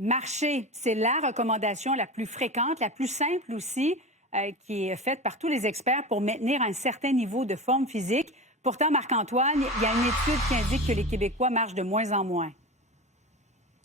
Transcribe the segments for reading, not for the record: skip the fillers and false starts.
Marcher, c'est la recommandation la plus fréquente, la plus simple aussi, qui est faite par tous les experts pour maintenir un certain niveau de forme physique. Pourtant, Marc-Antoine, il y a une étude qui indique que les Québécois marchent de moins en moins.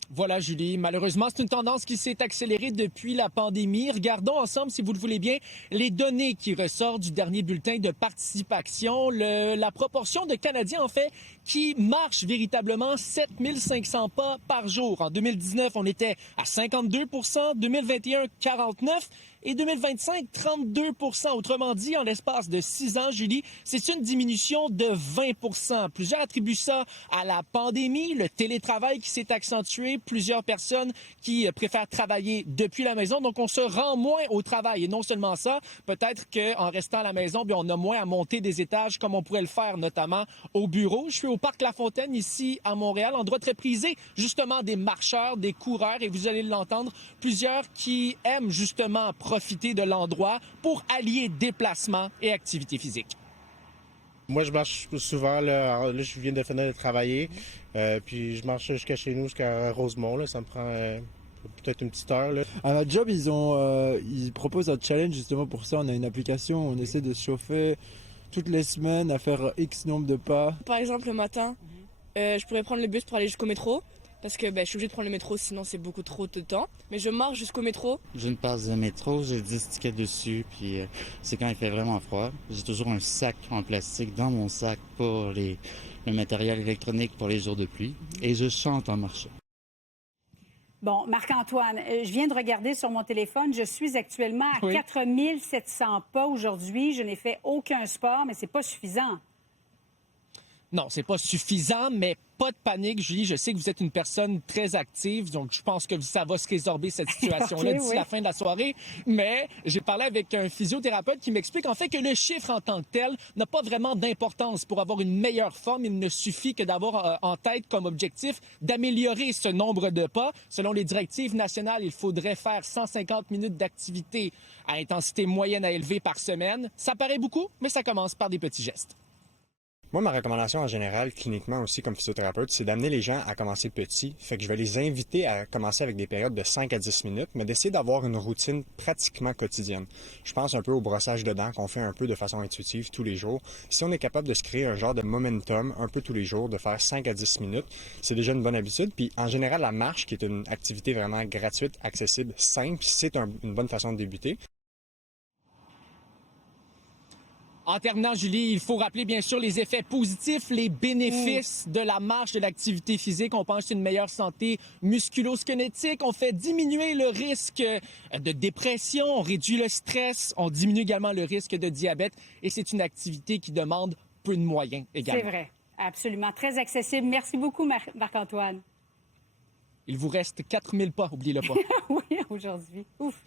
Voilà, Julie. Malheureusement, c'est une tendance qui s'est accélérée depuis la pandémie. Regardons ensemble, si vous le voulez bien, les données qui ressortent du dernier bulletin de participation. La proportion de Canadiens, en fait, qui marchent véritablement 7500 pas par jour. En 2019, on était à 52 2021, 49 et 2025, 32 Autrement dit, en l'espace de 6 ans, Julie, c'est une diminution de 20 Plusieurs attribuent ça à la pandémie, le télétravail qui s'est accentué, plusieurs personnes qui préfèrent travailler depuis la maison. Donc, on se rend moins au travail. Et non seulement ça, peut-être qu'en restant à la maison, bien, on a moins à monter des étages comme on pourrait le faire, notamment au bureau. Je suis au Parc La Fontaine, ici à Montréal, endroit très prisé, justement, des marcheurs, des coureurs, et vous allez l'entendre, plusieurs qui aiment justement profiter de l'endroit pour allier déplacement et activité physique. Moi, je marche souvent. Là, je viens de finir de travailler. Puis je marche jusqu'à chez nous, jusqu'à Rosemont. Là. Ça me prend peut-être une petite heure. Là. À notre job, ils proposent un challenge justement pour ça. On a une application, on essaie de se chauffer toutes les semaines à faire X nombre de pas. Par exemple, le matin, je pourrais prendre le bus pour aller jusqu'au métro. Parce que je suis obligée de prendre le métro, sinon c'est beaucoup trop de temps. Mais je marche jusqu'au métro. J'ai une passe de métro, j'ai 10 tickets dessus, puis c'est quand il fait vraiment froid. J'ai toujours un sac en plastique dans mon sac pour le matériel électronique pour les jours de pluie. Et je chante en marchant. Bon, Marc-Antoine, je viens de regarder sur mon téléphone. Je suis actuellement à 4700 pas aujourd'hui. Je n'ai fait aucun sport, mais c'est pas suffisant. Non, c'est pas suffisant, mais pas de panique, Julie. Je sais que vous êtes une personne très active, donc je pense que ça va se résorber, cette situation-là, d'ici la fin de la soirée. Mais j'ai parlé avec un physiothérapeute qui m'explique en fait que le chiffre en tant que tel n'a pas vraiment d'importance pour avoir une meilleure forme. Il ne suffit que d'avoir en tête comme objectif d'améliorer ce nombre de pas. Selon les directives nationales, il faudrait faire 150 minutes d'activité à intensité moyenne à élevée par semaine. Ça paraît beaucoup, mais ça commence par des petits gestes. Moi, ma recommandation en général, cliniquement aussi comme physiothérapeute, c'est d'amener les gens à commencer petit. Fait que je vais les inviter à commencer avec des périodes de 5 à 10 minutes, mais d'essayer d'avoir une routine pratiquement quotidienne. Je pense un peu au brossage de dents qu'on fait un peu de façon intuitive tous les jours. Si on est capable de se créer un genre de momentum un peu tous les jours, de faire 5 à 10 minutes, c'est déjà une bonne habitude. Puis en général, la marche, qui est une activité vraiment gratuite, accessible, simple, c'est une bonne façon de débuter. En terminant, Julie, il faut rappeler bien sûr les effets positifs, les bénéfices de la marche, de l'activité physique. On pense à une meilleure santé musculo-squelettique. On fait diminuer le risque de dépression, on réduit le stress, on diminue également le risque de diabète. Et c'est une activité qui demande peu de moyens également. C'est vrai, absolument. Très accessible. Merci beaucoup, Marc-Antoine. Il vous reste 4000 pas, oubliez-le pas. Oui, aujourd'hui. Ouf.